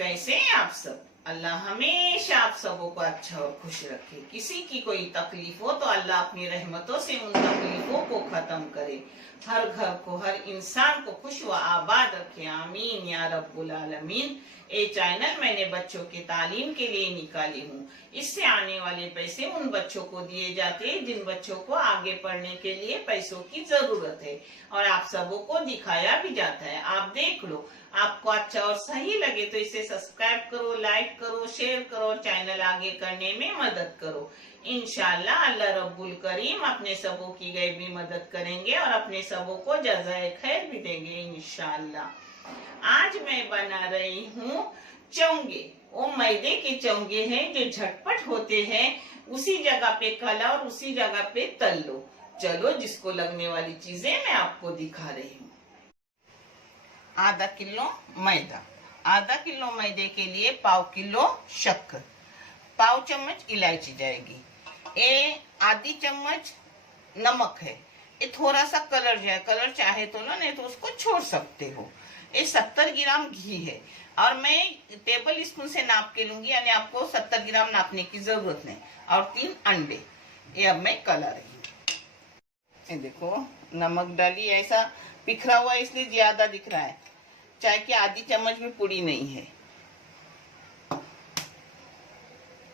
कैसे हैं आप सब। अल्लाह हमेशा आप सबों को अच्छा और खुश रखे। किसी की कोई तकलीफ हो तो अल्लाह अपनी रहमतों से उन तकलीफों को खत्म करे। हर घर को, हर इंसान को खुश व आबाद रखे। आमीन या रब्बुल आलमीन। ये चैनल मैंने बच्चों के तालीम के लिए निकाली हूँ। इससे आने वाले पैसे उन बच्चों को दिए जाते हैं जिन बच्चों को आगे पढ़ने के लिए पैसों की जरूरत है, और आप सबों को दिखाया भी जाता है। आप देख लो, आपको अच्छा और सही लगे तो इसे सब्सक्राइब करो, लाइक करो, शेयर करो और चैनल आगे करने में मदद करो। इंशाल्लाह अल्लाह रब्बुल करीम अपने सबों की गैबी मदद करेंगे और अपने सबों को जज़ाए खैर भी देंगे इंशाल्लाह। आज मैं बना रही हूँ चोंगे। वो मैदे के चोंगे हैं जो झटपट होते हैं। उसी जगह पे कला और उसी जगह पे तल लो। चलो, जिसको लगने वाली चीजें मैं आपको दिखा रही हूँ। आधा किलो मैदा, आधा किलो मैदे के लिए पाव किलो शक्कर, पाव चम्मच इलायची जाएगी, ये आधी चम्मच नमक है, ये थोड़ा सा कलर जाए, कलर चाहे तो लो, नहीं तो उसको छोड़ सकते हो। ये 70 ग्राम घी है और मैं टेबल स्पून से नाप के लूंगी, यानी आपको 70 ग्राम नापने की जरूरत नहीं। और 3 अंडे, ये अब मैं कला रही हूँ। ये देखो, नमक डाली, ऐसा बिखरा हुआ इसलिए ज्यादा दिख रहा है, चाय की आधी चम्मच भी पूरी नहीं है।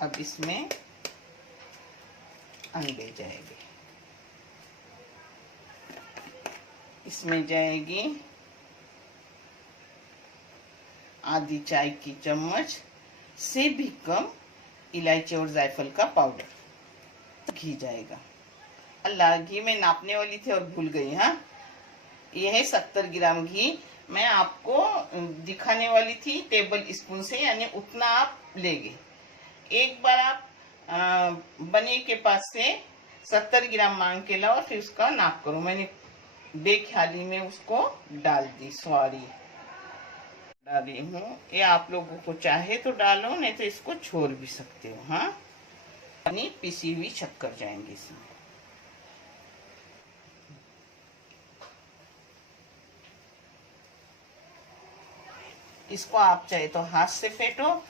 अब इसमें अंडे जाएंगे, इसमें जाएगी आधी चाय की चम्मच से भी कम इलायची और जायफल का पाउडर। घी जाएगा, अल्लाह घी में नापने वाली थी और भूल गई। हाँ, यह है 70 ग्राम घी। मैं आपको दिखाने वाली थी टेबल स्पून से, यानी उतना आप लेंगे। एक बार आप बने के पास से 70 ग्राम मांग के लाओ, फिर उसका नाप करो। मैंने बेख्याली में उसको डाल दी, सॉरी, डाली हूँ। ये आप लोगों को चाहे तो डालो, नहीं तो इसको छोड़ भी सकते हो। हाँ, यानी पिसी हुई शक्कर जाएंगे इसमें। इसको आप चाहे तो हाथ से फेंटो,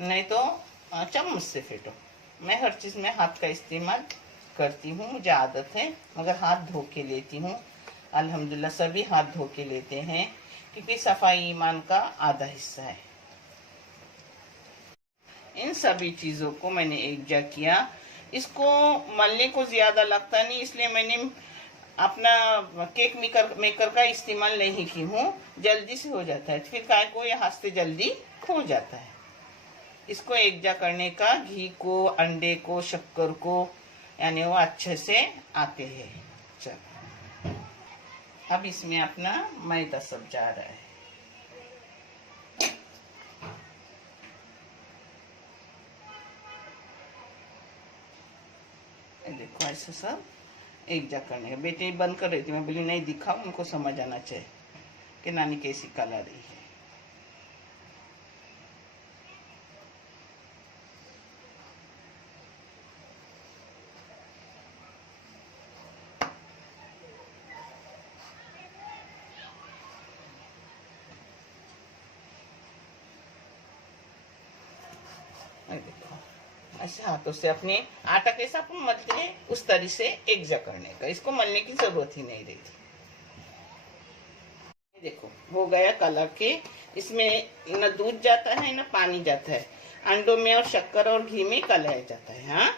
नहीं तो चम्मच से फेंटो। मैं हर चीज में हाथ का इस्तेमाल करती हूँ, मुझे आदत है, मगर हाथ धो के लेती हूँ। अल्हम्दुलिल्लाह सभी हाथ धो के लेते हैं, क्योंकि सफाई ईमान का आधा हिस्सा है। इन सभी चीजों को मैंने एक जगह किया। इसको मलने को ज्यादा लगता नहीं, इसलिए मैंने अपना केक मेकर का इस्तेमाल नहीं की हूँ, जल्दी से हो जाता है। फिर काय को ये हाथ से जल्दी खो जाता है। इसको एक जा करने का, घी को, अंडे को, शक्कर को, यानी वो अच्छे से आते हैं। चलो, अब इसमें अपना मैदा सब जा रहा है। देखो, ऐसा सब एक जा करने का। बेटे बंद कर रही थी, मैं बोली नहीं दिखाऊं, उनको समझ आना चाहिए कि नानी कैसी कला रही है। देखो, ऐसे हाथों से अपने आटा कैसा अपन मलते हैं उस तरह से एक जा करने का। इसको मलने की जरूरत ही नहीं रहती। देखो, हो गया कलर के। इसमें न दूध जाता है न पानी जाता है। अंडों में और शक्कर और घी में कलाया जाता है। हाँ,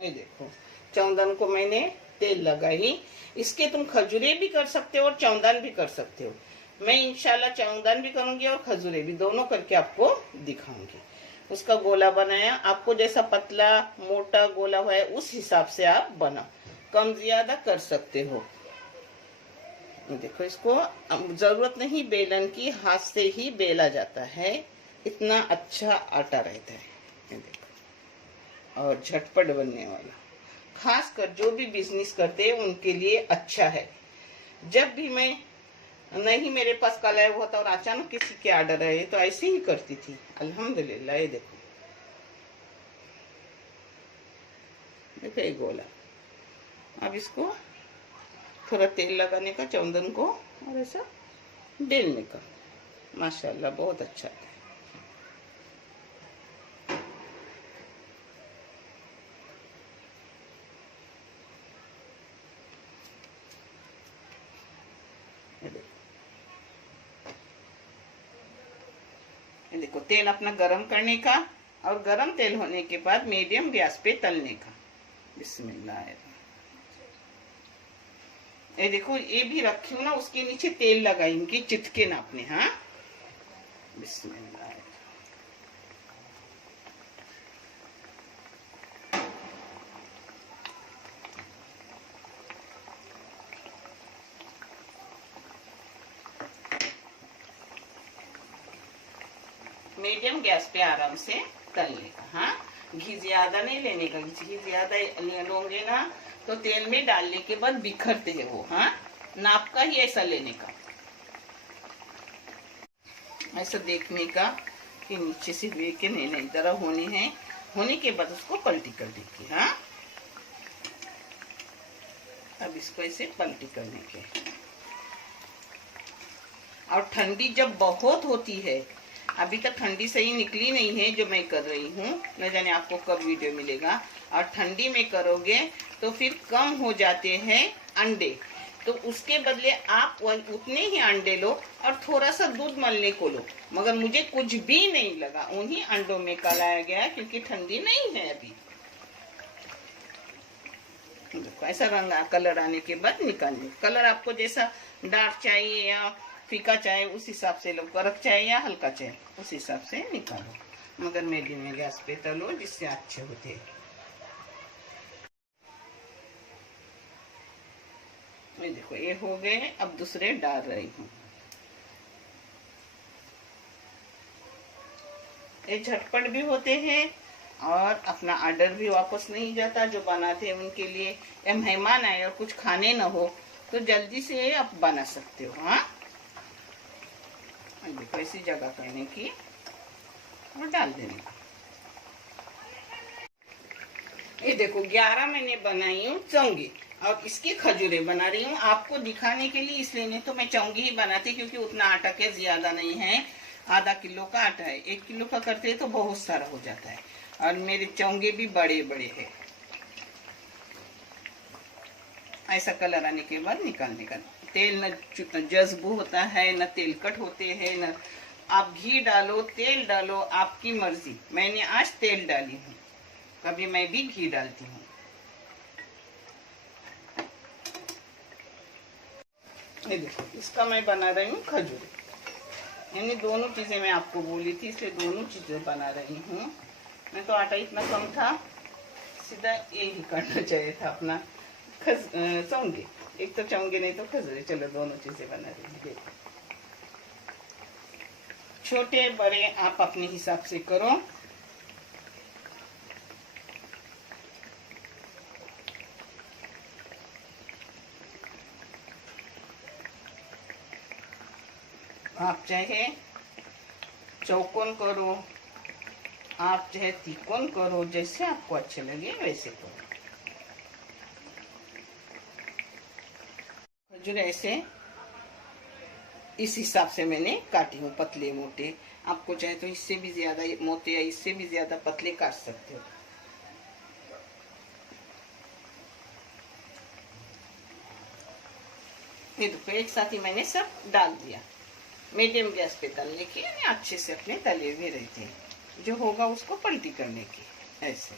ये देखो, चौंदन को मैंने तेल लगाई। इसके तुम खजूरे भी कर सकते हो और चौंदन भी कर सकते हो। मैं इंशाल्लाह चौंदन भी करूंगी और खजूरे भी, दोनों करके आपको दिखाऊंगी। उसका गोला बनाया, आपको जैसा पतला मोटा गोला हुआ है उस हिसाब से आप बना, कम ज्यादा कर सकते हो। देखो, इसको जरूरत नहीं बेलन की, हाथ से ही बेला जाता है, इतना अच्छा आटा रहता है। देखो, और झटपट बनने वाला, खासकर जो भी बिजनेस करते हैं उनके लिए अच्छा है। जब भी मैं नहीं मेरे पास कला होता और अचानक किसी के ऑर्डर है तो ऐसे ही करती थी। अल्हम्दुलिल्लाह, ये देखो, देखो ये गोला। अब इसको थोड़ा तेल लगाने का चौंदन को और ऐसा बेलने का। माशाल्लाह बहुत अच्छा है। ये देखो तेल अपना गरम करने का, और गरम तेल होने के बाद मीडियम गैस पे तलने का। बिस्मिल्लाह। ये देखो ये भी रखी हूँ ना, उसके नीचे तेल लगाई कि चिटके ना अपने। हाँ, बिस्मिल्लाह। मीडियम गैस पे आराम से तलने का। हाँ, घी ज्यादा नहीं लेने का, घी ज्यादा लोगे ना तो तेल में डालने के बाद बिखरते हैं वो। हाँ, नाप का ही ऐसा लेने का, ऐसा देखने का कि नीचे से वे के नहीं तरह होनी है। होने के बाद उसको पलटी कर देंगे। हाँ, अब इसको ऐसे पलटी करने के। और ठंडी जब बहुत होती है, अभी तक ठंडी सही निकली नहीं है जो मैं कर रही हूँ, न जाने आपको कब वीडियो मिलेगा। और ठंडी में करोगे तो फिर कम हो जाते हैं अंडे, तो उसके बदले आप उतने ही अंडे लो और थोड़ा सा दूध मलने को लो। मगर मुझे कुछ भी नहीं लगा, उन्हीं अंडों में कलाया गया क्योंकि ठंडी नहीं है अभी। देखो ऐसा रंग कलर आने के बाद निकालने। कलर आपको जैसा डार्क चाहिए या फीका चाहे उस हिसाब से लो, कड़क चाहे या हल्का चाहे उस हिसाब से निकालो। मगर मीडियम में गैस पे तलो जिससे अच्छे होते हैं। ये देखो ये हो गए, अब दूसरे डाल रही हूँ। ये झटपट भी होते हैं और अपना ऑर्डर भी वापस नहीं जाता जो बनाते हैं उनके लिए। या मेहमान आए और कुछ खाने न हो तो जल्दी से आप बना सकते हो। हाँ, देखो ऐसी जगह करने की और डाल देने का। ये देखो 11 मैंने बनाई हूँ चौंगी, और इसकी खजूरे बना रही हूँ आपको दिखाने के लिए। इसलिए नहीं तो मैं चौंगी ही बनाती, क्योंकि उतना आटा के ज्यादा नहीं है, आधा किलो का आटा है। 1 किलो का करते तो बहुत सारा हो जाता है, और मेरे चौंगे भी बड़े बड़े हैं। ऐसा कलर आने के बाद निकालने का। तेल न जज्बू होता है, न तेल कट होते हैं, न आप घी डालो तेल डालो, आपकी मर्जी। मैंने आज तेल डाली हूँ, कभी मैं भी घी डालती हूँ। ये देखो इसका मैं बना रही हूँ खजूर। यानी दोनों चीजें मैं आपको बोली थी, इसलिए दोनों चीजें बना रही हूँ। मैं तो आटा इतना कम था, सीधा ये ही करना चाहिए था अपना चौंगे। एक तो चौंगे नहीं तो खजूरे। चलो दोनों चीजें बना रही हूँ। छोटे बड़े आप अपने हिसाब से करो। आप चाहे चौकोन करो, आप चाहे तिकोन करो, जैसे आपको अच्छे लगे वैसे करो। खजूर ऐसे इस हिसाब से मैंने काटी हूँ, पतले मोटे। आपको चाहे तो इससे भी ज्यादा मोटे या इससे भी ज्यादा पतले काट सकते हो। ये देखो एक साथ ही मैंने सब डाल दिया। मीडियम गैस पे तलने की, यानी अच्छे से अपने तले हुए रहते हैं। जो होगा उसको पलटी करने की। ऐसे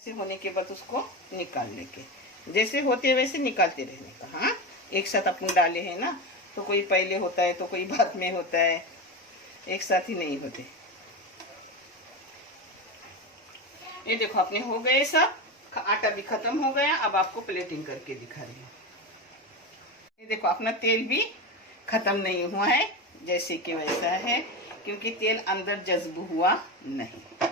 ऐसे होने के बाद उसको निकालने के, जैसे होते वैसे निकालते रहने का। हाँ, एक साथ अपन डाले हैं ना, तो कोई पहले होता है तो कोई बाद में होता है, एक साथ ही नहीं होते। ये देखो अपने हो गए सब, आटा भी खत्म हो गया। अब आपको प्लेटिंग करके दिखा रही हूँ। ये देखो अपना तेल भी खत्म नहीं हुआ है, जैसे कि वैसा है, क्योंकि तेल अंदर जज्ब हुआ नहीं,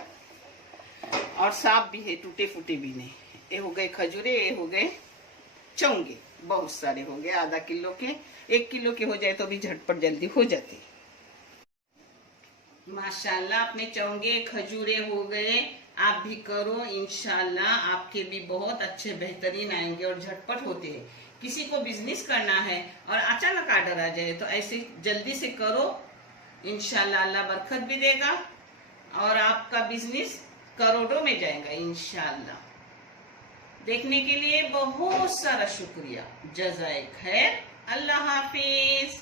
और साफ भी है, टूटे फूटे भी नहीं। ये हो गए खजूरे, ये हो गए चौंगे। बहुत सारे हो गए, आधा किलो के। 1 किलो के हो जाए तो भी झटपट जल्दी हो जाते। माशाल्लाह, अपने चौंगे खजूरे हो गए, आप भी करो, इंशाल्लाह आपके भी बहुत अच्छे बेहतरीन आएंगे और झटपट होते हैं। किसी को बिजनेस करना है और अचानक ऑर्डर आ जाए तो ऐसे जल्दी से करो, इंशाल्लाह अल्लाह बरकत भी देगा और आपका बिजनेस करोड़ों में जाएगा इंशाल्लाह। देखने के लिए बहुत सारा शुक्रिया। जज़ाए खैर। अल्लाह हाफिज।